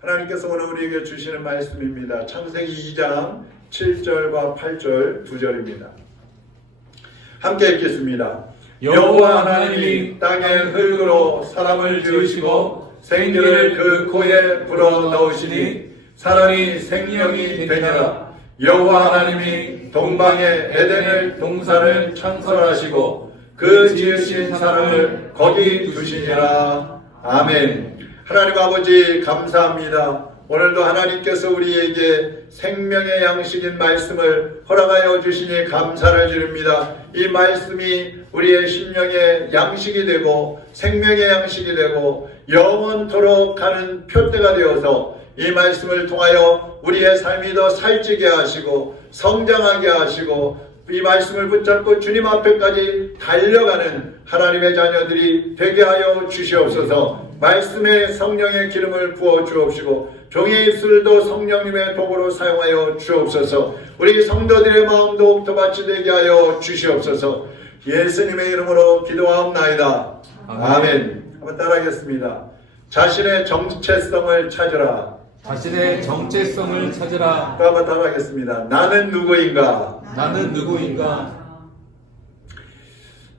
하나님께서 오늘 우리에게 주시는 말씀입니다. 창세기 2장 7절과 8절 2절입니다. 함께 읽겠습니다. 여호와 하나님이 땅의 흙으로 사람을 지으시고 생기를 그 코에 불어넣으시니 사람이 생명이 되니라. 여호와 하나님이 동방에 에덴을 동산을 창설하시고 그 지으신 사람을 거기 두시니라. 아멘. 하나님 아버지 감사합니다. 오늘도 하나님께서 우리에게 생명의 양식인 말씀을 허락하여 주시니 감사를 드립니다. 이 말씀이 우리의 심령의 양식이 되고 생명의 양식이 되고 영원토록 가는 표대가 되어서 이 말씀을 통하여 우리의 삶이 더 살찌게 하시고 성장하게 하시고 이 말씀을 붙잡고 주님 앞에까지 달려가는 하나님의 자녀들이 되게 하여 주시옵소서. 말씀에 성령의 기름을 부어 주옵시고 종의 입술도 성령님의 도구로 사용하여 주옵소서. 우리 성도들의 마음도 옥토밭이 되게 하여 주시옵소서. 예수님의 이름으로 기도하옵나이다. 아멘. 한번 따라하겠습니다. 자신의 정체성을 찾으라. 자신의 정체성을 찾으라. 또 한번 따라하겠습니다. 나는 누구인가? 나는 누구인가?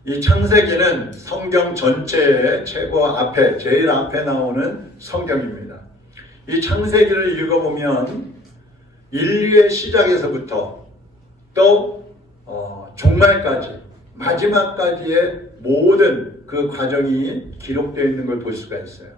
이 창세기는 성경 전체의 최고 앞에, 제일 앞에 나오는 성경입니다. 이 창세기를 읽어보면 인류의 시작에서부터 또 종말까지, 마지막까지의 모든 그 과정이 기록되어 있는 걸 볼 수가 있어요.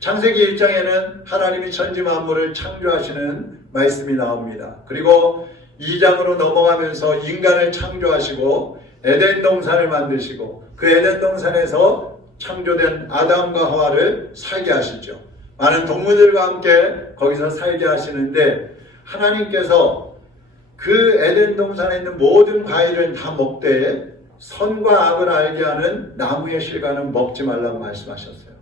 창세기 1장에는 하나님이 천지 만물을 창조하시는 말씀이 나옵니다. 그리고 2장으로 넘어가면서 인간을 창조하시고 에덴 동산을 만드시고 그 에덴 동산에서 창조된 아담과 하와를 살게 하시죠. 많은 동물들과 함께 거기서 살게 하시는데 하나님께서 그 에덴 동산에 있는 모든 과일을 다 먹되 선과 악을 알게 하는 나무의 실과는 먹지 말라고 말씀하셨어요.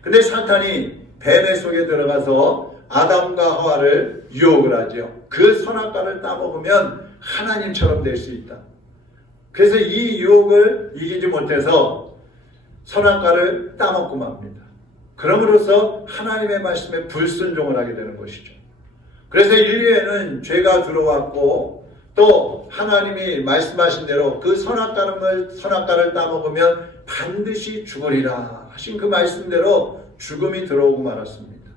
근데 사탄이 뱀의 속에 들어가서 아담과 하와를 유혹을 하죠. 그 선악과를 따먹으면 하나님처럼 될 수 있다. 그래서 이 유혹을 이기지 못해서 선악과를 따먹고 맙니다. 그럼으로써 하나님의 말씀에 불순종을 하게 되는 것이죠. 그래서 인류에는 죄가 들어왔고 또 하나님이 말씀하신 대로 그 선악과를 따먹으면 반드시 죽으리라 하신 그 말씀대로 죽음이 들어오고 말았습니다.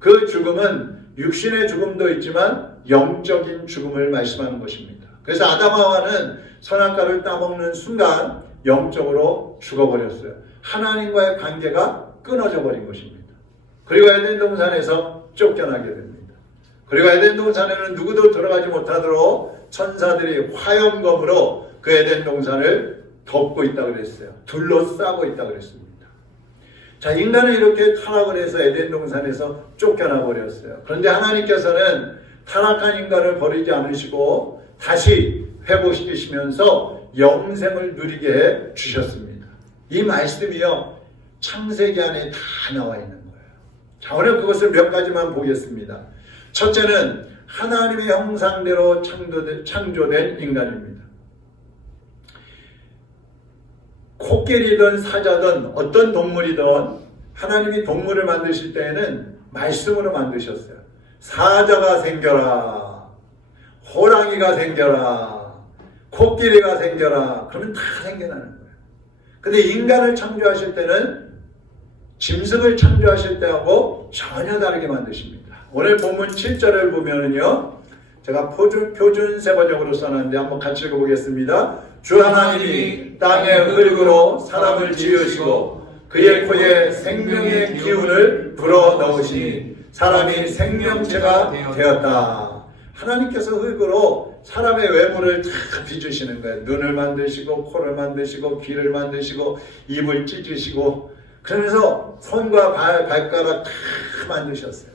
그 죽음은 육신의 죽음도 있지만 영적인 죽음을 말씀하는 것입니다. 그래서 아담 하와는 선악과를 따먹는 순간 영적으로 죽어버렸어요. 하나님과의 관계가 끊어져 버린 것입니다. 그리고 에덴 동산에서 쫓겨나게 됩니다. 그리고 에덴 동산에는 누구도 들어가지 못하도록 천사들이 화염검으로 그 에덴 동산을 덮고 있다고 그랬어요. 둘러싸고 있다고 그랬습니다. 자, 인간은 이렇게 타락을 해서 에덴 동산에서 쫓겨나 버렸어요. 그런데 하나님께서는 타락한 인간을 버리지 않으시고 다시 회복시키시면서 영생을 누리게 해 주셨습니다. 이 말씀이요, 창세기 안에 다 나와 있는 거예요. 자, 오늘 그것을 몇 가지만 보겠습니다. 첫째는 하나님의 형상대로 창조된 인간입니다. 코끼리든 사자든 어떤 동물이든 하나님이 동물을 만드실 때에는 말씀으로 만드셨어요. 사자가 생겨라, 호랑이가 생겨라, 코끼리가 생겨라. 그러면 다 생겨나는 거예요. 근데 인간을 창조하실 때는 짐승을 창조하실 때하고 전혀 다르게 만드십니다. 오늘 본문 7절을 보면은요, 제가 표준 세번역으로 써놨는데 한번 같이 읽어보겠습니다. 주 하나님이 땅의 흙으로 사람을 지으시고 그의 코에 생명의 기운을 불어넣으시니 사람이 생명체가 되었다. 하나님께서 흙으로 사람의 외모를 다 빚으시는 거예요. 눈을 만드시고 코를 만드시고 귀를 만드시고 입을 찢으시고 그러면서 손과 발가락 다 만드셨어요.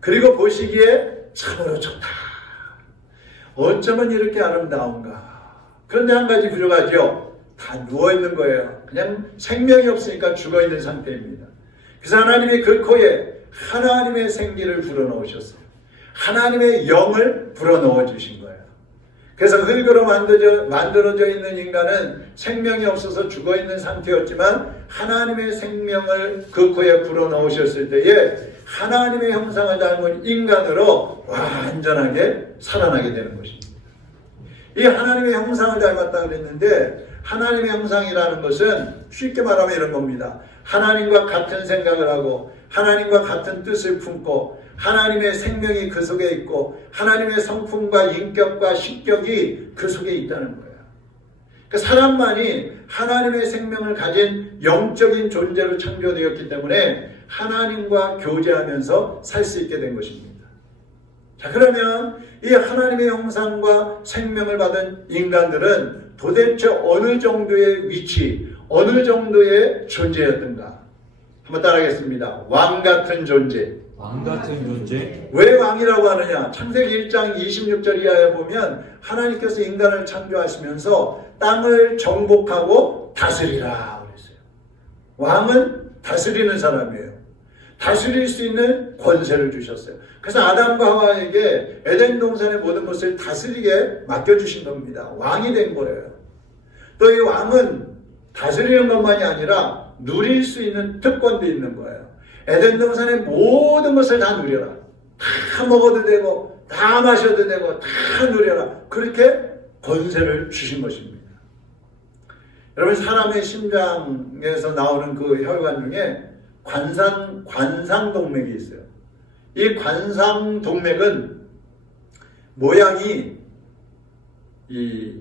그리고 보시기에 참으로 좋다. 어쩌면 이렇게 아름다운가. 그런데 한 가지 부족하죠. 다 누워있는 거예요. 그냥 생명이 없으니까 죽어있는 상태입니다. 그래서 하나님이 그 코에 하나님의 생기를 불어넣으셨어요. 하나님의 영을 불어넣어 주신 거예요. 그래서 흙으로 만들어져 있는 인간은 생명이 없어서 죽어있는 상태였지만 하나님의 생명을 그 코에 불어넣으셨을 때에 하나님의 형상을 닮은 인간으로 완전하게 살아나게 되는 것입니다. 이 하나님의 형상을 닮았다 그랬는데 하나님의 형상이라는 것은 쉽게 말하면 이런 겁니다. 하나님과 같은 생각을 하고 하나님과 같은 뜻을 품고 하나님의 생명이 그 속에 있고 하나님의 성품과 인격과 식격이 그 속에 있다는 거예요. 그러니까 사람만이 하나님의 생명을 가진 영적인 존재로 창조되었기 때문에 하나님과 교제하면서 살 수 있게 된 것입니다. 자, 그러면 이 하나님의 형상과 생명을 받은 인간들은 도대체 어느 정도의 위치, 어느 정도의 존재였던가? 한번 따라하겠습니다. 왕 같은 존재. 왕 같은 존재. 왜 왕이라고 하느냐? 창세기 1장 26절 이하에 보면 하나님께서 인간을 창조하시면서 땅을 정복하고 다스리라 그랬어요. 왕은 다스리는 사람이에요. 다스릴 수 있는 권세를 주셨어요. 그래서 아담과 하와에게 에덴 동산의 모든 것을 다스리게 맡겨주신 겁니다. 왕이 된 거예요. 또 이 왕은 다스리는 것만이 아니라 누릴 수 있는 특권도 있는 거예요. 에덴 동산의 모든 것을 다 누려라. 다 먹어도 되고 다 마셔도 되고 다 누려라. 그렇게 권세를 주신 것입니다. 여러분, 사람의 심장에서 나오는 그 혈관 중에 관상동맥이 있어요. 이 관상동맥은 모양이 이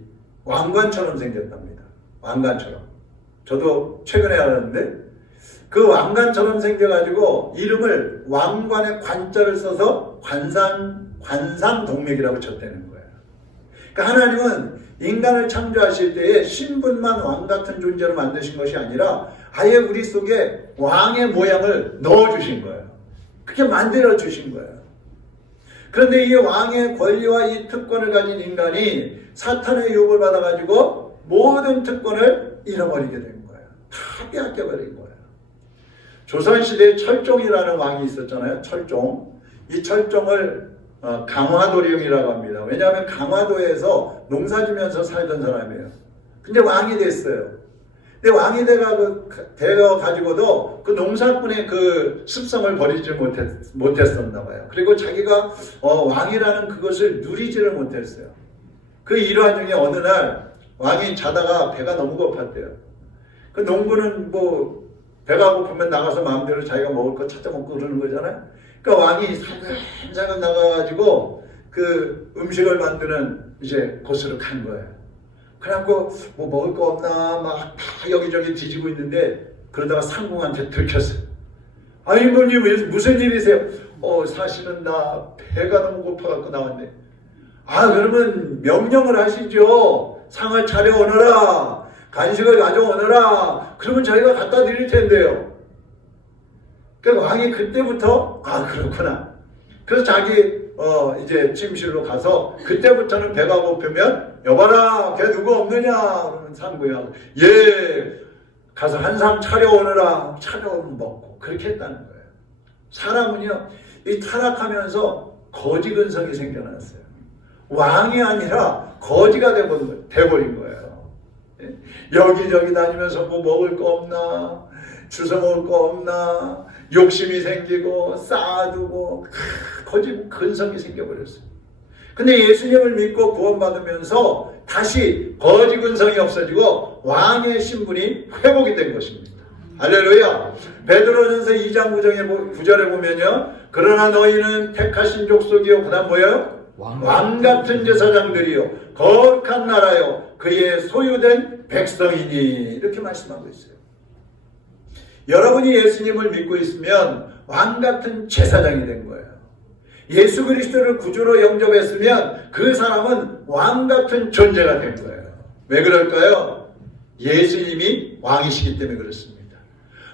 왕관처럼 생겼답니다. 왕관처럼. 저도 최근에 알았는데 그 왕관처럼 생겨가지고 이름을 왕관의 관자를 써서 관상동맥이라고 쳤다는 거예요. 그러니까 하나님은 인간을 창조하실 때에 신분만 왕 같은 존재로 만드신 것이 아니라 아예 우리 속에 왕의 모양을 넣어주신 거예요. 그렇게 만들어주신 거예요. 그런데 이 왕의 권리와 이 특권을 가진 인간이 사탄의 유혹을 받아가지고 모든 특권을 잃어버리게 된 거예요. 다 빼앗겨버린 거예요. 조선시대에 철종이라는 왕이 있었잖아요. 철종. 이 철종을 강화도령이라고 합니다. 왜냐하면 강화도에서 농사지면서 살던 사람이에요. 근데 왕이 됐어요. 근데 왕이 되어가지고도 그 농사꾼의 그 습성을 버리지 못했었나 봐요. 그리고 자기가 왕이라는 그것을 누리지를 못했어요. 그 일화 중에 어느 날 왕이 자다가 배가 너무 고팠대요. 그 농부는 뭐 배가 고프면 나가서 마음대로 자기가 먹을 거 찾아 먹고 그러는 거잖아요. 그러니까 왕이 사근사근 나가가지고 그 음식을 만드는 이제 곳으로 간 거예요. 그래갖고 뭐 먹을 거 없나 막 다 여기저기 뒤지고 있는데 그러다가 상궁한테 들켰어요. 아니 이모님 무슨 일이세요? 사실은 나 배가 너무 고파갖고 나왔네. 아, 그러면 명령을 하시죠. 상을 차려오너라, 간식을 가져오너라. 그러면 저희가 갖다 드릴 텐데요. 그러니까 왕이 그때부터 그렇구나. 그래서 자기 이제 침실로 가서 그때부터는 배가 고프면 여봐라, 걔 누구 없느냐? 그러면 상부야, 예, 가서 한 상 차려오느라. 차려오면 먹고 그렇게 했다는 거예요. 사람은요, 이 타락하면서 거지 근성이 생겨났어요. 왕이 아니라 거지가 돼버린 거예요. 여기저기 다니면서 뭐 먹을 거 없나, 주워 먹을 거 없나, 욕심이 생기고 쌓아두고 거짓 근성이 생겨버렸어요. 근데 예수님을 믿고 구원받으면서 다시 거짓 근성이 없어지고 왕의 신분이 회복이 된 것입니다. 할렐루야. 베드로전서 2장 9절에 보면요, 그러나 너희는 택하신 족속이요, 그 다음 뭐예요? 왕 같은 제사장들이요, 거룩한 나라요, 그의 소유된 백성이니, 이렇게 말씀하고 있어요. 여러분이 예수님을 믿고 있으면 왕 같은 제사장이 된 거예요. 예수 그리스도를 구주로 영접했으면 그 사람은 왕 같은 존재가 된 거예요. 왜 그럴까요? 예수님이 왕이시기 때문에 그렇습니다.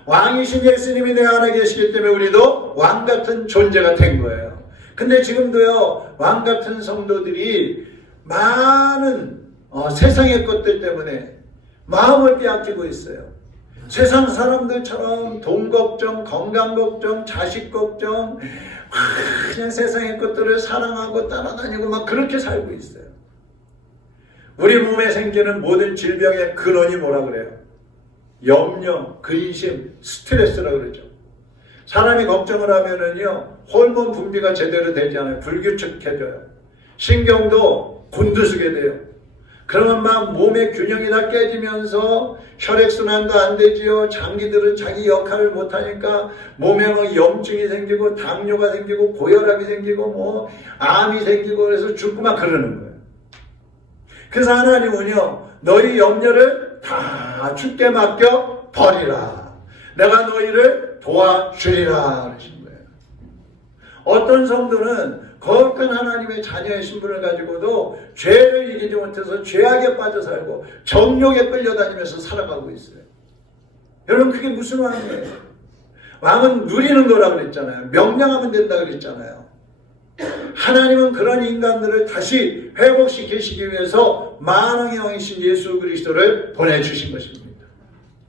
왕이신 예수님이 내 안에 계시기 때문에 우리도 왕 같은 존재가 된 거예요. 근데 지금도요, 왕 같은 성도들이 많은 세상의 것들 때문에 마음을 빼앗기고 있어요. 세상 사람들처럼 돈 걱정, 건강 걱정, 자식 걱정, 그냥 세상의 것들을 사랑하고 따라다니고 막 그렇게 살고 있어요. 우리 몸에 생기는 모든 질병의 근원이 뭐라 그래요? 염려, 근심, 스트레스라고 그러죠. 사람이 걱정을 하면은요, 호르몬 분비가 제대로 되지 않아요. 불규칙해져요. 신경도 곤두서게 돼요. 그러면 막 몸의 균형이 다 깨지면서 혈액순환도 안 되지요. 장기들은 자기 역할을 못하니까 몸에 막 염증이 생기고 당뇨가 생기고 고혈압이 생기고 뭐 암이 생기고 그래서 죽고 막 그러는 거예요. 그래서 하나님은요, 너희 염려를 다 주께 맡겨 버리라. 내가 너희를 도와주리라 그러신 거예요. 어떤 성도는 거룩한 하나님의 자녀의 신분을 가지고도 죄를 이기지 못해서 죄악에 빠져 살고 정욕에 끌려다니면서 살아가고 있어요. 여러분, 그게 무슨 왕이에요? 왕은 누리는 거라 그랬잖아요. 명령하면 된다 그랬잖아요. 하나님은 그런 인간들을 다시 회복시키시기 위해서 만왕의 왕이신 예수 그리스도를 보내주신 것입니다.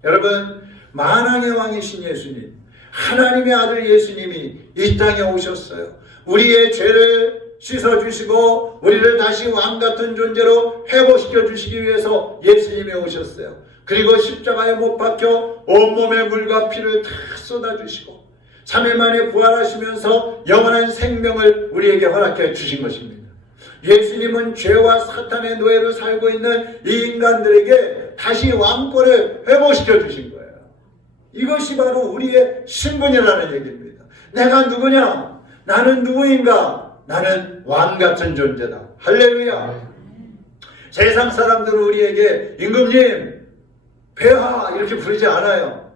여러분, 만왕의 왕이신 예수님, 하나님의 아들 예수님이 이 땅에 오셨어요. 우리의 죄를 씻어주시고 우리를 다시 왕같은 존재로 회복시켜 주시기 위해서 예수님이 오셨어요. 그리고 십자가에 못 박혀 온몸에 물과 피를 다 쏟아주시고 3일 만에 부활하시면서 영원한 생명을 우리에게 허락해 주신 것입니다. 예수님은 죄와 사탄의 노예로 살고 있는 이 인간들에게 다시 왕권을 회복시켜 주신 거예요. 이것이 바로 우리의 신분이라는 얘기입니다. 내가 누구냐? 나는 누구인가? 나는 왕같은 존재다. 할렐루야. 세상 사람들은 우리에게 임금님, 폐하 이렇게 부르지 않아요.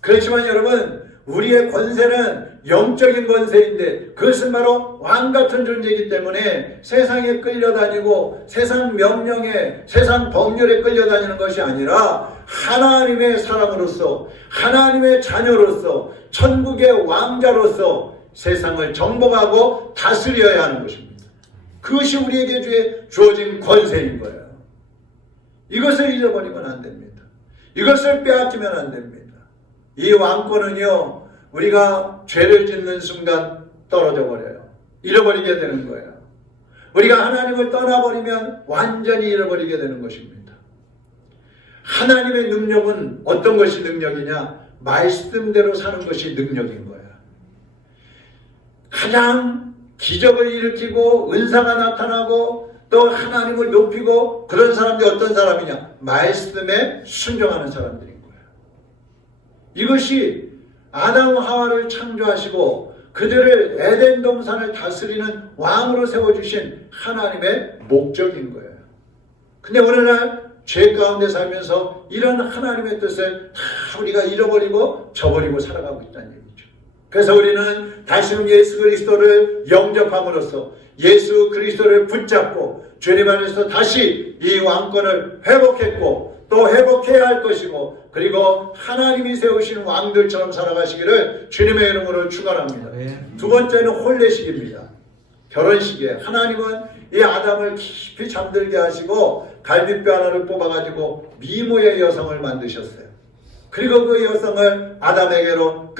그렇지만 여러분, 우리의 권세는 영적인 권세인데 그것은 바로 왕같은 존재이기 때문에 세상에 끌려다니고 세상 명령에, 세상 법률에 끌려다니는 것이 아니라 하나님의 사람으로서, 하나님의 자녀로서, 천국의 왕자로서 세상을 정복하고 다스려야 하는 것입니다. 그것이 우리에게 주어진 권세인 거예요. 이것을 잃어버리면 안 됩니다. 이것을 빼앗기면 안 됩니다. 이 왕권은요, 우리가 죄를 짓는 순간 떨어져 버려요. 잃어버리게 되는 거예요. 우리가 하나님을 떠나버리면 완전히 잃어버리게 되는 것입니다. 하나님의 능력은 어떤 것이 능력이냐? 말씀대로 사는 것이 능력인 거예요. 가장 기적을 일으키고 은사가 나타나고 또 하나님을 높이고 그런 사람들이 어떤 사람이냐? 말씀에 순종하는 사람들인 거예요. 이것이 아담 하와를 창조하시고 그들을 에덴 동산을 다스리는 왕으로 세워주신 하나님의 목적인 거예요. 근데 오늘날 죄 가운데 살면서 이런 하나님의 뜻을 다 우리가 잃어버리고 저버리고 살아가고 있다는 얘기죠. 그래서 우리는 다시는 예수 그리스도를 영접함으로써 예수 그리스도를 붙잡고 주님 안에서 다시 이 왕권을 회복했고 또 회복해야 할 것이고 그리고 하나님이 세우신 왕들처럼 살아가시기를 주님의 이름으로 축원합니다. 두 번째는 혼례식입니다. 결혼식에 하나님은 이 아담을 깊이 잠들게 하시고 갈빗뼈 하나를 뽑아가지고 미모의 여성을 만드셨어요. 그리고 그 여성을 아담에게로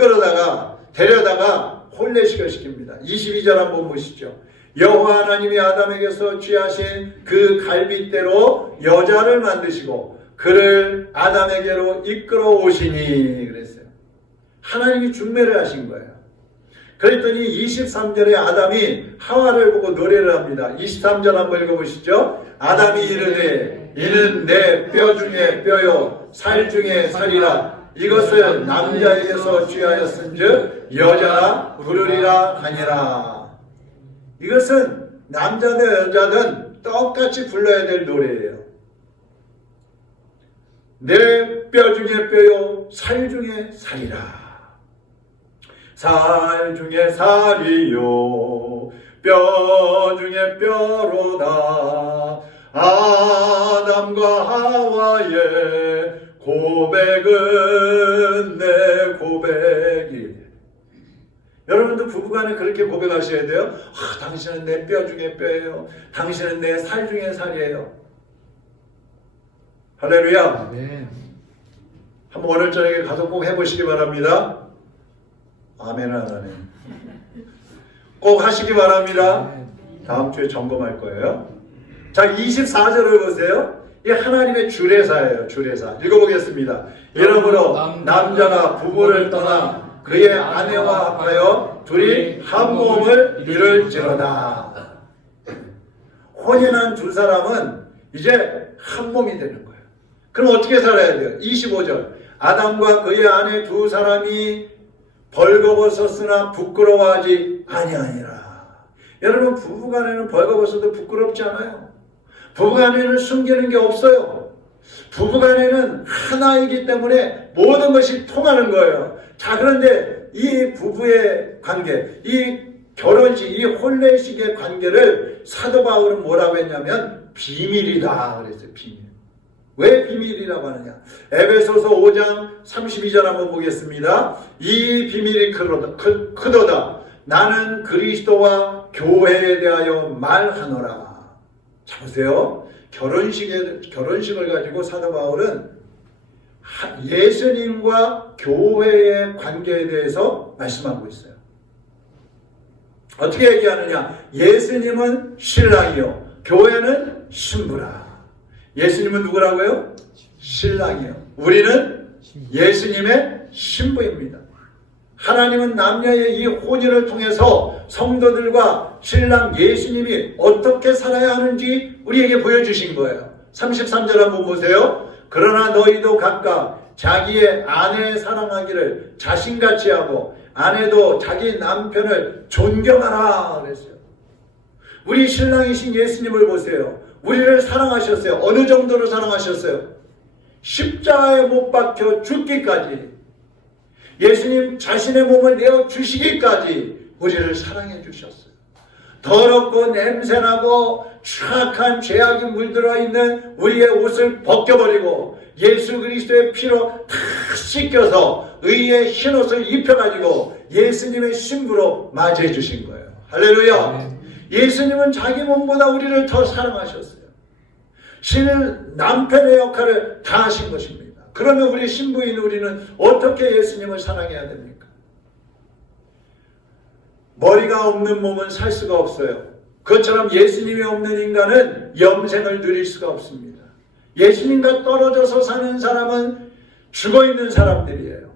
데려다가 혼례식을 시킵니다. 22절 한번 보시죠. 여호와 하나님이 아담에게서 취하신 그 갈빗대로 여자를 만드시고 그를 아담에게로 이끌어 오시니 그랬어요. 하나님이 중매를 하신 거예요. 그랬더니 23절에 아담이 하와를 보고 노래를 합니다. 23절 한번 읽어보시죠. 아담이 이르되 이는 내 뼈 중에 뼈요 살 중에 살이라 이것을 남자에게서 취하였은즉 여자라 부르리라 하니라. 이것은 남자든 여자든 똑같이 불러야 될 노래예요. 내 뼈 중에 뼈요 살 중에 살이라. 살 중에 살이요 뼈 중에 뼈로다. 아담과 하와의 고백은 내 고백이. 여러분도 부부간에 그렇게 고백하셔야 돼요. 당신은 내 뼈 중에 뼈예요. 당신은 내 살 중에 살이에요. 할렐루야. 네. 한번 오늘 저녁에 가서 꼭 해보시기 바랍니다. 아멘 안 하네. 꼭 하시기 바랍니다. 다음 주에 점검할 거예요. 자, 24절을 보세요. 이 하나님의 주례사예요. 주례사. 읽어보겠습니다. 이러므로 남자가 부부를 떠나 그의 아내와 합하여 둘이 한 몸을 이룰지로다. 혼인한 두 사람은 이제 한 몸이 되는 거예요. 그럼 어떻게 살아야 돼요? 25절. 아담과 그의 아내 두 사람이 벌거벗었으나 부끄러워하지 아니하니라. 여러분, 부부간에는 벌거벗어도 부끄럽지 않아요. 부부간에는 숨기는 게 없어요. 부부간에는 하나이기 때문에 모든 것이 통하는 거예요. 자, 그런데 이 부부의 관계, 이 결혼식, 이 혼례식의 관계를 사도 바울은 뭐라고 했냐면 비밀이다 그랬어요. 비밀. 왜 비밀이라고 하느냐? 에베소서 5장 32절 한번 보겠습니다. 이 비밀이 크도다. 나는 그리스도와 교회에 대하여 말하노라. 자, 보세요. 결혼식을 가지고 사도 바울은 예수님과 교회의 관계에 대해서 말씀하고 있어요. 어떻게 얘기하느냐? 예수님은 신랑이요, 교회는 신부라. 예수님은 누구라고요? 신랑이요. 우리는 예수님의 신부입니다. 하나님은 남녀의 이 혼인을 통해서 성도들과 신랑 예수님이 어떻게 살아야 하는지 우리에게 보여주신 거예요. 33절 한번 보세요. 그러나 너희도 각각 자기의 아내 사랑하기를 자신같이 하고 아내도 자기 남편을 존경하라 그랬어요. 우리 신랑이신 예수님을 보세요. 우리를 사랑하셨어요. 어느 정도로 사랑하셨어요? 십자가에 못 박혀 죽기까지, 예수님 자신의 몸을 내어 주시기까지 우리를 사랑해 주셨어요. 더럽고 냄새나고 추악한 죄악이 물들어 있는 우리의 옷을 벗겨버리고 예수 그리스도의 피로 다 씻겨서 의의 흰옷을 입혀가지고 예수님의 신부로 맞이해 주신 거예요. 할렐루야. 예수님은 자기 몸보다 우리를 더 사랑하셨어요. 남편의 역할을 다 하신 것입니다. 그러면 우리 신부인 우리는 어떻게 예수님을 사랑해야 됩니까? 머리가 없는 몸은 살 수가 없어요. 그것처럼 예수님이 없는 인간은 영생을 누릴 수가 없습니다. 예수님과 떨어져서 사는 사람은 죽어있는 사람들이에요.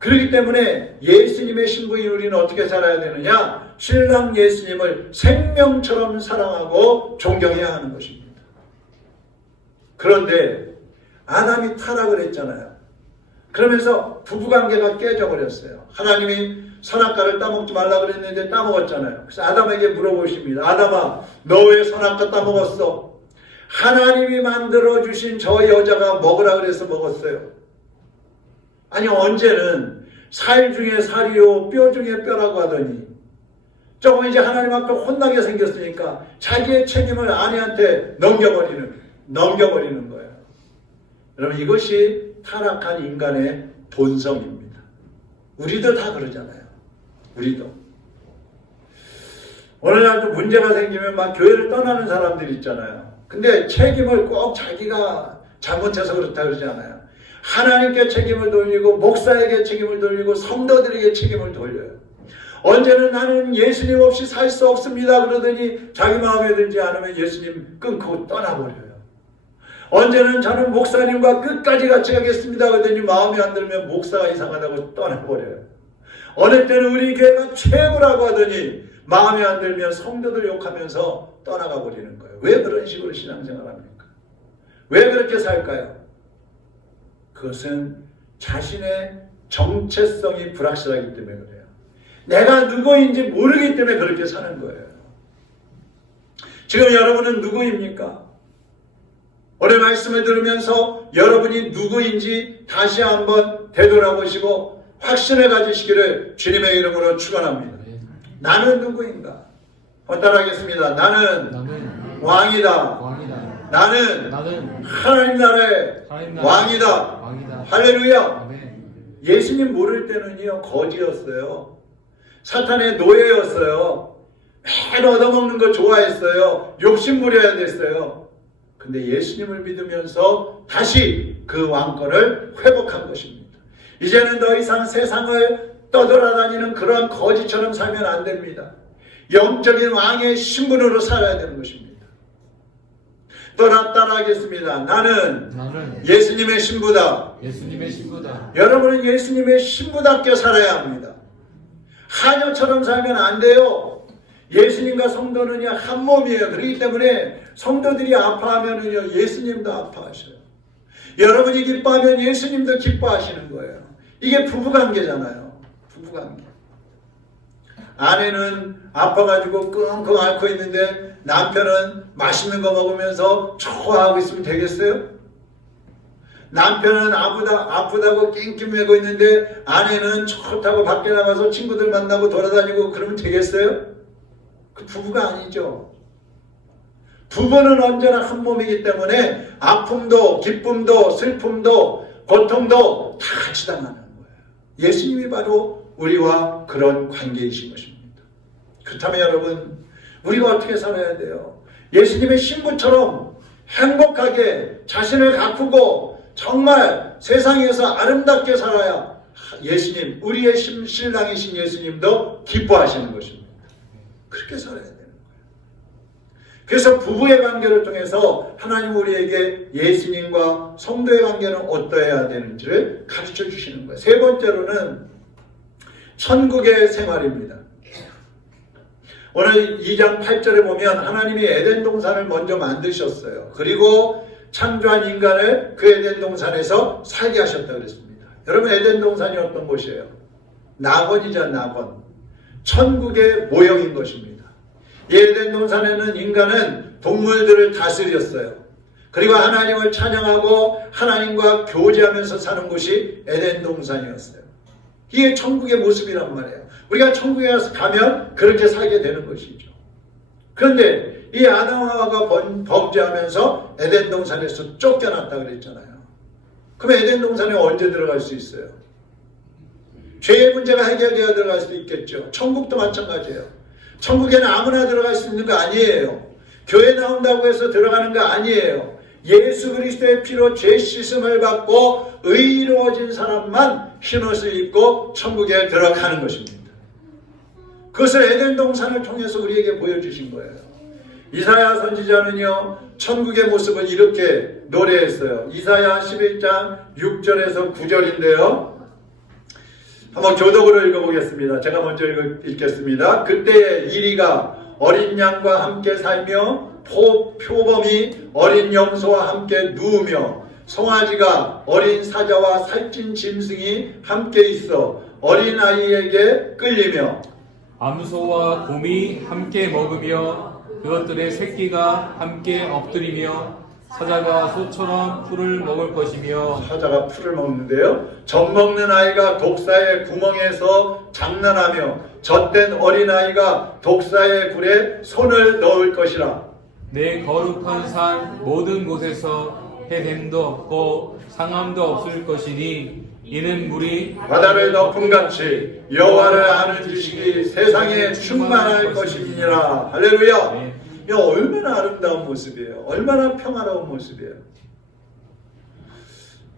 그렇기 때문에 예수님의 신부인 우리는 어떻게 살아야 되느냐? 신랑 예수님을 생명처럼 사랑하고 존경해야 하는 것입니다. 그런데 아담이 타락을 했잖아요. 그러면서 부부관계가 깨져버렸어요. 하나님이 선악과를 따먹지 말라 그랬는데 따먹었잖아요. 그래서 아담에게 물어보십니다. 아담아, 너 왜 선악과 따먹었어? 하나님이 만들어주신 저 여자가 먹으라 그래서 먹었어요. 아니, 언제는 살 중에 살이요 뼈 중에 뼈라고 하더니 조금 이제 하나님 앞에 혼나게 생겼으니까 자기의 책임을 아내한테 넘겨버리는 거예요. 여러분, 이것이 타락한 인간의 본성입니다. 우리도 다 그러잖아요. 우리도. 오늘날도 문제가 생기면 막 교회를 떠나는 사람들이 있잖아요. 근데 책임을 꼭 자기가 잘못해서 그렇다 그러지 않아요. 하나님께 책임을 돌리고 목사에게 책임을 돌리고 성도들에게 책임을 돌려요. 언제는 나는 예수님 없이 살 수 없습니다 그러더니 자기 마음에 들지 않으면 예수님 끊고 떠나버려요. 언제는 저는 목사님과 끝까지 같이 가겠습니다 그러더니 마음에 안 들면 목사가 이상하다고 떠나버려요. 어느 때는 우리 교회가 최고라고 하더니 마음에 안 들면 성도들 욕하면서 떠나가 버리는 거예요. 왜 그런 식으로 신앙생활 합니까? 왜 그렇게 살까요? 그것은 자신의 정체성이 불확실하기 때문에 그래요. 내가 누구인지 모르기 때문에 그렇게 사는 거예요. 지금 여러분은 누구입니까? 오늘 말씀을 들으면서 여러분이 누구인지 다시 한번 되돌아보시고 확신을 가지시기를 주님의 이름으로 축원합니다. 나는 누구인가? 따라하겠습니다. 나는 왕이다. 나는 하나님 나라의 왕이다. 할렐루야. 예수님 모를 때는요 거지였어요. 사탄의 노예였어요. 매일 얻어먹는 거 좋아했어요. 욕심 부려야 됐어요. 근데 예수님을 믿으면서 다시 그 왕권을 회복한 것입니다. 이제는 더 이상 세상을 떠돌아다니는 그런 거지처럼 살면 안 됩니다. 영적인 왕의 신분으로 살아야 되는 것입니다. 따라하겠습니다. 나는 예수님의 신부다. 예수님의 신부다. 여러분은 예수님의 신부답게 살아야 합니다. 하녀처럼 살면 안 돼요. 예수님과 성도는요 한 몸이에요. 그렇기 때문에 성도들이 아파하면은요 예수님도 아파하셔요. 여러분이 기뻐하면 예수님도 기뻐하시는 거예요. 이게 부부관계잖아요. 부부관계. 아내는 아파가지고 끙끙 앓고 있는데 남편은 맛있는 거 먹으면서 좋아하고 있으면 되겠어요? 남편은 아프다고 낑낑매고 있는데 아내는 좋다고 밖에 나가서 친구들 만나고 돌아다니고 그러면 되겠어요? 그 부부가 아니죠. 부부는 언제나 한 몸이기 때문에 아픔도 기쁨도 슬픔도 고통도 다 같이 당하는 거예요. 예수님이 바로 우리와 그런 관계이신 것입니다. 그렇다면 여러분 우리가 어떻게 살아야 돼요? 예수님의 신부처럼 행복하게 자신을 가꾸고 정말 세상에서 아름답게 살아야 예수님, 우리의 신랑이신 예수님도 기뻐하시는 것입니다. 그렇게 살아야 되는 거예요. 그래서 부부의 관계를 통해서 하나님 우리에게 예수님과 성도의 관계는 어떠해야 되는지를 가르쳐 주시는 거예요. 세 번째로는 천국의 생활입니다. 오늘 2장 8절에 보면 하나님이 에덴 동산을 먼저 만드셨어요. 그리고 창조한 인간을 그 에덴 동산에서 살게 하셨다 그랬습니다. 여러분 에덴 동산이 어떤 곳이에요? 낙원이죠. 낙원. 천국의 모형인 것입니다. 이 에덴 동산에는 인간은 동물들을 다스렸어요. 그리고 하나님을 찬양하고 하나님과 교제하면서 사는 곳이 에덴 동산이었어요. 이게 천국의 모습이란 말이에요. 우리가 천국에 가면 그렇게 살게 되는 것이죠. 그런데 이 아담하와가 범죄하면서 에덴 동산에서 쫓겨났다 그랬잖아요. 그럼 에덴 동산에 언제 들어갈 수 있어요? 죄의 문제가 해결되어 들어갈 수도 있겠죠. 천국도 마찬가지예요. 천국에는 아무나 들어갈 수 있는 거 아니에요. 교회 나온다고 해서 들어가는 거 아니에요. 예수 그리스도의 피로 죄 씻음을 받고 의로워진 사람만 흰옷을 입고 천국에 들어가는 것입니다. 그것을 에덴 동산을 통해서 우리에게 보여주신 거예요. 이사야 선지자는요 천국의 모습을 이렇게 노래했어요. 이사야 11장 6절에서 9절인데요 한번 교독으로 읽어보겠습니다. 제가 먼저 읽겠습니다. 그때에 이리가 어린 양과 함께 살며 표범이 어린 염소와 함께 누우며 송아지가 어린 사자와 살찐 짐승이 함께 있어 어린 아이에게 끌리며 암소와 곰이 함께 먹으며 그것들의 새끼가 함께 엎드리며 사자가 소처럼 풀을 먹을 것이며 사자가 풀을 먹는데요. 젖 먹는 아이가 독사의 구멍에서 장난하며 젖된 어린아이가 독사의 굴에 손을 넣을 것이라. 내 거룩한 산 모든 곳에서 해됨도 없고 상함도 없을 것이니 이는 물이 바다를 덮음같이 여호와를 아는 지식이 세상에 충만할 것이니라. 할렐루야. 네. 이 얼마나 아름다운 모습이에요. 얼마나 평화로운 모습이에요.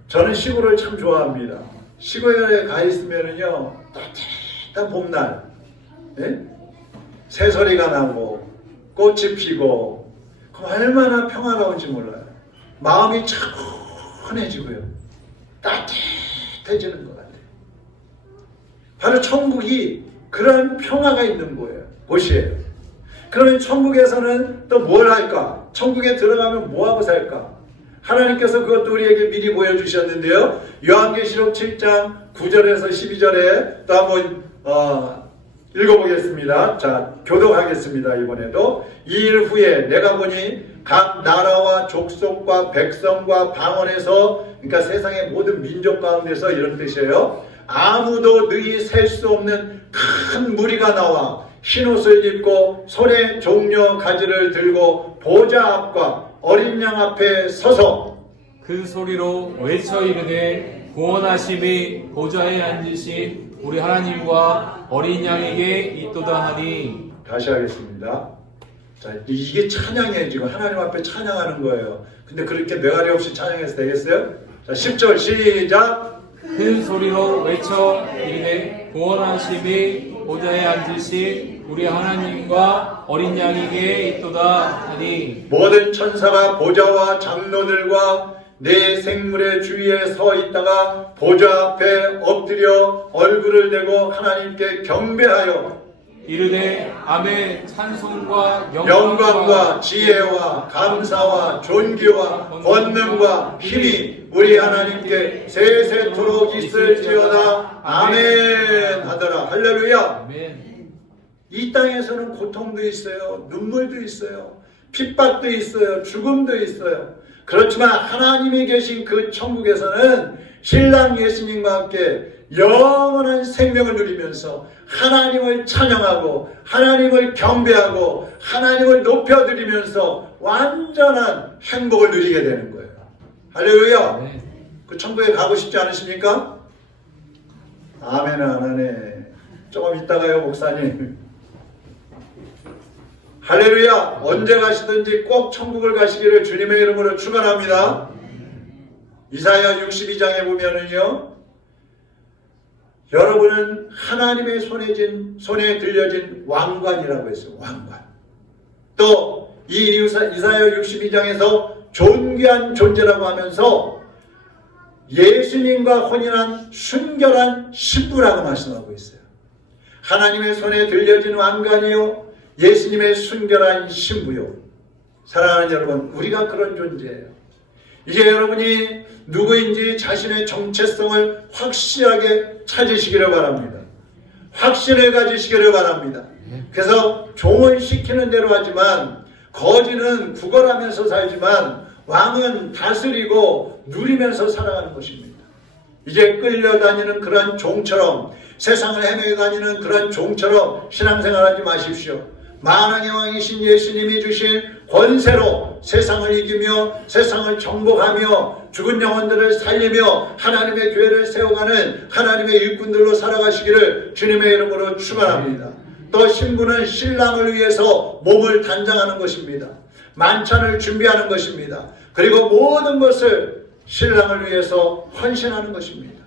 저는 시골을 참 좋아합니다. 시골에 가 있으면은요 따뜻한 봄날 새소리가 나고 꽃이 피고 얼마나 평화로운지 몰라요. 마음이 차분해지고요 따뜻해지는 것 같아요. 바로 천국이 그런 평화가 있는 거예요. 곳이에요. 그러면 천국에서는 또 뭘 할까? 천국에 들어가면 뭐하고 살까? 하나님께서 그것도 우리에게 미리 보여주셨는데요. 요한계시록 7장 9절에서 12절에 또 한번 읽어보겠습니다. 자, 교독하겠습니다. 이번에도 이 일 후에 내가 보니 각 나라와 족속과 백성과 방언에서, 그러니까 세상의 모든 민족 가운데서, 이런 뜻이에요. 아무도 능히 셀 수 없는 큰 무리가 나와 흰옷을 입고 손에 종려 가지를 들고 보좌 앞과 어린 양 앞에 서서 큰 소리로 외쳐 이르되 구원하심이 보좌에 앉으신 우리 하나님과 어린 양에게 있도다 하니. 다시 하겠습니다. 자, 이게 찬양이에요. 지금 하나님 앞에 찬양하는 거예요. 근데 그렇게 메가리 없이 찬양해서 되겠어요? 자, 10절 시작. 큰 소리로 외쳐 이르되 구원하심이 보좌에 앉으신 우리 하나님과 어린 양에게 있도다 하니. 모든 천사가 보좌와 장로들과 네 생물의 주위에 서 있다가 보좌 앞에 엎드려 얼굴을 대고 하나님께 경배하여 이르되 아멘 찬송과 영광과 지혜와 감사와 존귀와 권능과 힘이 우리 하나님께 세세토록 있을지어다. 아멘 하더라. 할렐루야. 아멘. 이 땅에서는 고통도 있어요. 눈물도 있어요. 핍박도 있어요. 죽음도 있어요. 그렇지만 하나님이 계신 그 천국에서는 신랑 예수님과 함께 영원한 생명을 누리면서 하나님을 찬양하고 하나님을 경배하고 하나님을 높여드리면서 완전한 행복을 누리게 되는 거예요. 할렐루야. 네. 그 천국에 가고 싶지 않으십니까? 아멘 안 하네. 조금 이따가요 목사님. 할렐루야. 언제 가시든지 꼭 천국을 가시기를 주님의 이름으로 축원합니다. 이사야 62장에 보면은요, 여러분은 하나님의 손에 들려진 왕관이라고 했어요. 왕관. 또 이 이사야 62장에서 존귀한 존재라고 하면서 예수님과 혼인한 순결한 신부라고 말씀하고 있어요. 하나님의 손에 들려진 왕관이요, 예수님의 순결한 신부요. 사랑하는 여러분, 우리가 그런 존재예요. 이제 여러분이 누구인지 자신의 정체성을 확실하게 찾으시기를 바랍니다. 확신을 가지시기를 바랍니다. 그래서 종을 시키는 대로 하지만 거지는 구걸하면서 살지만 왕은 다스리고 누리면서 살아가는 것입니다. 이제 끌려다니는 그런 종처럼, 세상을 헤매고 다니는 그런 종처럼 신앙생활하지 마십시오. 만왕의 왕이신 예수님이 주신 권세로 세상을 이기며 세상을 정복하며 죽은 영혼들을 살리며 하나님의 교회를 세워가는 하나님의 일꾼들로 살아가시기를 주님의 이름으로 축원합니다. 또 신부는 신랑을 위해서 몸을 단장하는 것입니다. 만찬을 준비하는 것입니다. 그리고 모든 것을 신랑을 위해서 헌신하는 것입니다.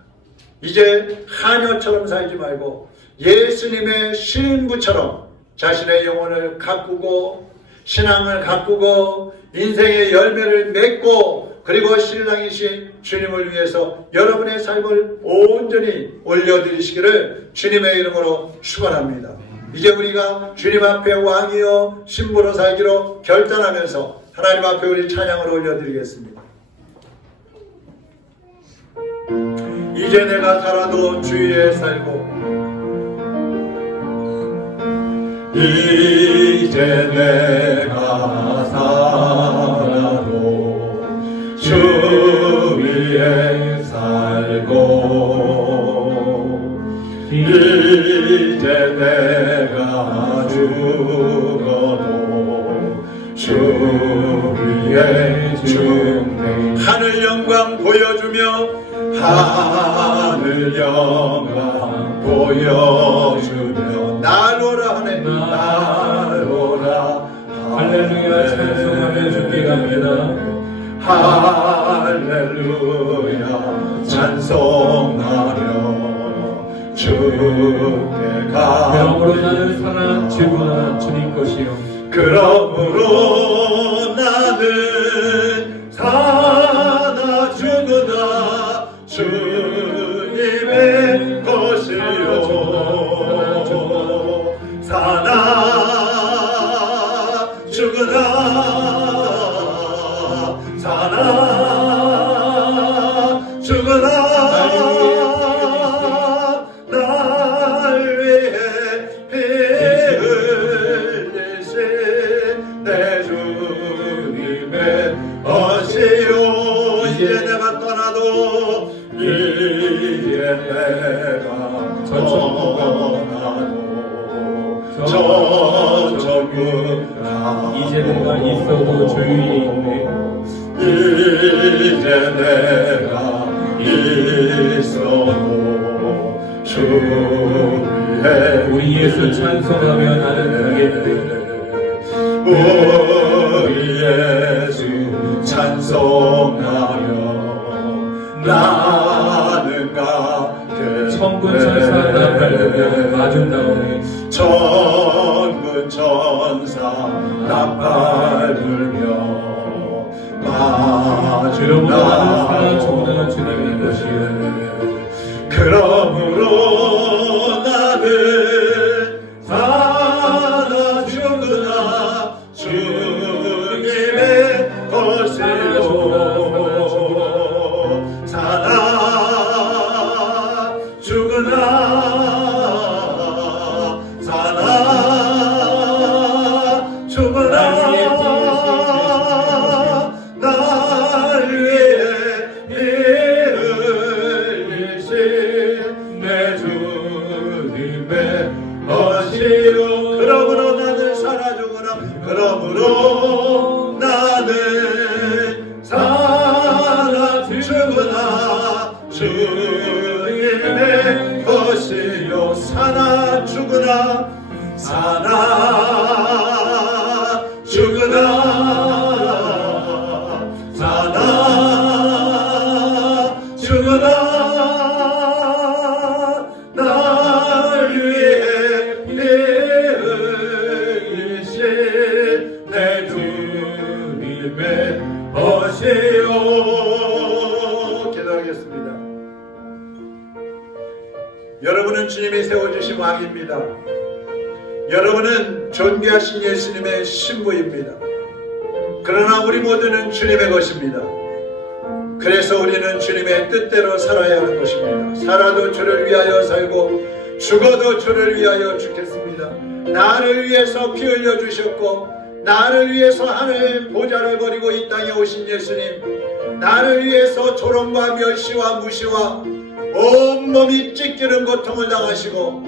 이제 하녀처럼 살지 말고 예수님의 신부처럼 자신의 영혼을 가꾸고 신앙을 가꾸고 인생의 열매를 맺고 그리고 신랑이신 주님을 위해서 여러분의 삶을 온전히 올려드리시기를 주님의 이름으로 축원합니다. 이제 우리가 주님 앞에 왕이요 신부로 살기로 결단하면서 하나님 앞에 우리 찬양을 올려드리겠습니다. 이제 내가 살아도 주위에 살고 이제 내가 살아도 주 위에 살고 이제 내가 죽어도 주 위에 죽네. 하늘 영광 보여주며 하늘 영광 보여주며 나로라 하네. 나로라. 할렐루야 찬송하며 주께 갑니다. 할렐루야 찬송하며 주께 가. 그러므로 나는 살아 죽으나 주님 것이요. 그러므로 나는 살아 죽으나 주님의 것이요. 살아 죽으나 살아 죽으나 날 위해 피 흘리신 내 주님의 것이요. 이제 내가 떠나도 이제 내가 떠나도 저 천국 이제 내가 있어도 주 위에 있네. 이제 내가 있어도 주 위에 우리 예수 찬송하며 나는 가겠네. 우리 예수 찬송하며 나는 가겠네. 천군 천사 나팔들며 아름다우네. 천군 천사 나팔 불며 그러므로 나는 그러므로 나는 살아 죽으나 주님의 것이요 살아 죽으나 살아 죽으나 살아 죽으나 날 위해 내으신 내 주님의 것이요. 기도하겠습니다. 여러분은 주님이 세워주신 왕입니다. 여러분은 존귀하신 예수님의 신부입니다. 그러나 우리 모두는 주님의 것입니다. 그래서 우리는 주님의 뜻대로 살아야 하는 것입니다. 살아도 주를 위하여 살고 죽어도 주를 위하여 죽겠습니다. 나를 위해서 피 흘려 주셨고 나를 위해서 하늘 보좌를 버리고 이 땅에 오신 예수님, 나를 위해서 조롱과 멸시와 무시와 온몸이 찢기는 고통을 당하시고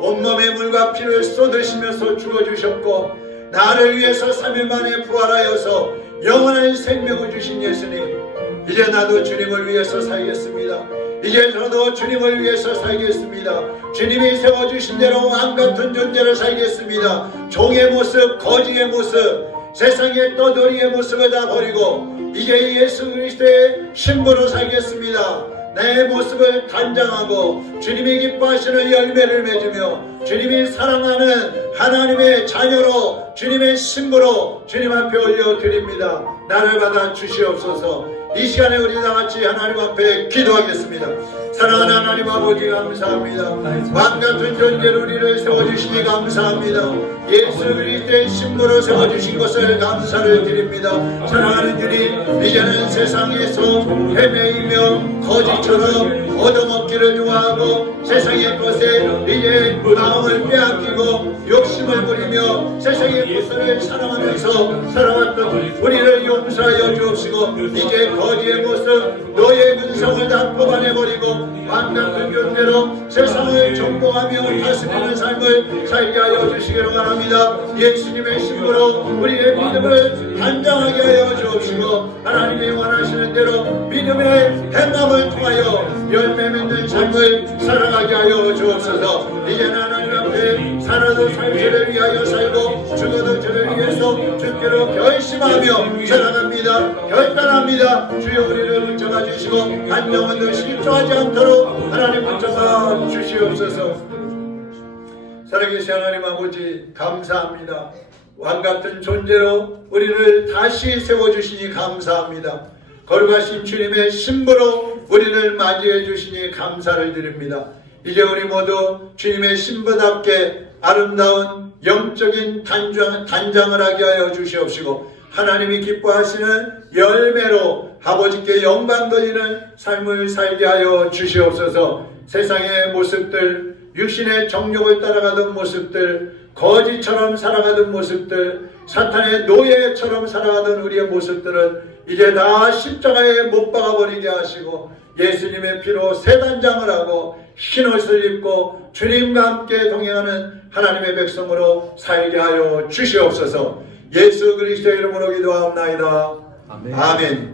온몸에 물과 피를 쏟으시면서 죽어주셨고 나를 위해서 3일 만에 부활하여서 영원한 생명을 주신 예수님, 이제 나도 주님을 위해서 살겠습니다. 이제 저도 주님을 위해서 살겠습니다. 주님이 세워주신 대로 왕같은 존재를 살겠습니다. 종의 모습, 거지의 모습, 세상의 떠돌이의 모습을 다 버리고 이제 예수 그리스도의 신부로 살겠습니다. 내 모습을 단장하고 주님이 기뻐하시는 열매를 맺으며 주님이 사랑하는 하나님의 자녀로 주님의 신부로 주님 앞에 올려드립니다. 나를 받아 주시옵소서. 이 시간에 우리 다같이 하나님 앞에 기도하겠습니다. 사랑하는 하나님 아버지 감사합니다. 왕같은 존재로 우리를 세워주시니 감사합니다. 예수 그리스도의 신부로 세워주신 것을 감사를 드립니다. 사랑하는 주님, 이제는 세상에서 헤매이며 거지처럼 얻어먹기를 좋아하고 세상의 것에 이제 마음을 빼앗기고 욕심을 부리며 세상의 것을 사랑하면서 살아왔던 우리를 용서하여 주옵시고 이제 거지의 모습, 너의 근성을 다 뽑아내버리고 왕같은 존재로 세상을 정복하며 다스리는 삶을 살게 하여 주시기를 바랍니다. 예수님의 신부로 우리의 믿음을 단장하게 하여 주옵시고 하나님이 원하시는 대로 믿음의 행함을 통하여 열매 맺는 삶을 살아가게 하여 주옵소서. 이제는 하나님 앞에 살아도 살 주를 위하여 살고 죽어도 주를 위해서 죽기로 결심하며 살아갑니다. 결단합니다. 주여 우리를 붙잡아 주시고 한 영혼도 실족하지 않도록 하나님 붙잡아 주시옵소서. 살아계신 하나님 아버지 감사합니다. 왕같은 존재로 우리를 다시 세워주시니 감사합니다. 거룩하신 주님의 신부로 우리를 맞이해 주시니 감사를 드립니다. 이제 우리 모두 주님의 신부답게 아름다운 영적인 단장을 하게 하여 주시옵시고 하나님이 기뻐하시는 열매로 아버지께 영광 돌리는 삶을 살게 하여 주시옵소서. 세상의 모습들, 육신의 정욕을 따라가던 모습들, 거지처럼 살아가던 모습들, 사탄의 노예처럼 살아가던 우리의 모습들은 이제 다 십자가에 못 박아버리게 하시고 예수님의 피로 새 단장을 하고 흰옷을 입고 주님과 함께 동행하는 하나님의 백성으로 살게 하여 주시옵소서. 예수 그리스도의 이름으로 기도하옵나이다. 아멘.